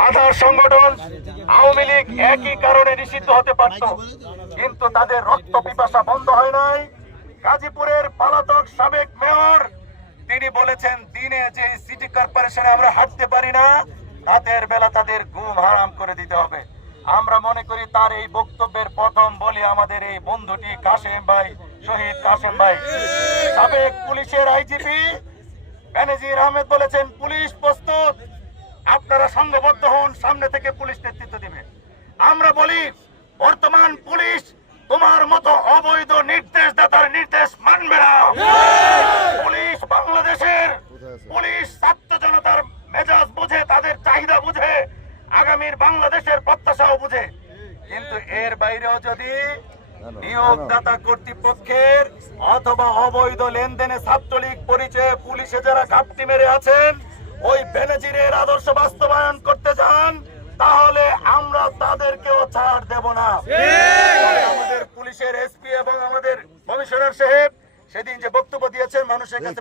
Mother সংগঠন আওয়ামী লীগ একই কারণে নিষিদ্ধ হতে পারত, কিন্তু তাদের রক্ত পিপাসা বন্ধ হয় নাই। গাজীপুরের পলাতক সাবেক মেয়র তিনি বলেছেন, দিনে যে সিটি কর্পোরেশনে আমরা হাঁটতে পারি না, রাতের বেলা তাদের ঘুম হারাম করে দিতে হবে। আমরা মনে করি তার এই বক্তব্যের প্রথম বলি আমাদের এই বন্ধুটি কাশেম ভাই, শহীদ কাশেম ভাই। সাবেক পুলিশের আইজিপি বেনজির আহমেদ বলেছেন, পুলিশ প্রস্তুত, আপনারা সংঘবদ্ধ হন, সামনে থেকে পুলিশ নেতৃত্ব দিবে। আমরা বলি, বর্তমান পুলিশ তোমার মতো অবৈধ নির্দেশদাতার নির্দেশ মানবে না। পুলিশ বাংলাদেশের পুলিশ ছাত্র জনতার মেজাজ বুঝে, তাদের চাহিদা বুঝে, আগামীর বাংলাদেশের প্রত্যাশাও বুঝে। কিন্তু এর বাইরেও যদি নিয়োগদাতা কর্তৃপক্ষের অথবা অবৈধ লেনদেনে ছাত্রলীগ পরিচয়ে পুলিশে যারা ঘাপটি মেরে আছেন, ওই বেনজিরের আদর্শ বাস্তবায়ন করতে যান, তাহলে আমরা তাদেরকেও ছাড় দেব না। আমাদের পুলিশের এসপি এবং আমাদের কমিশনার সাহেব সেদিন যে বক্তব্য দিয়েছেন, মানুষের কাছে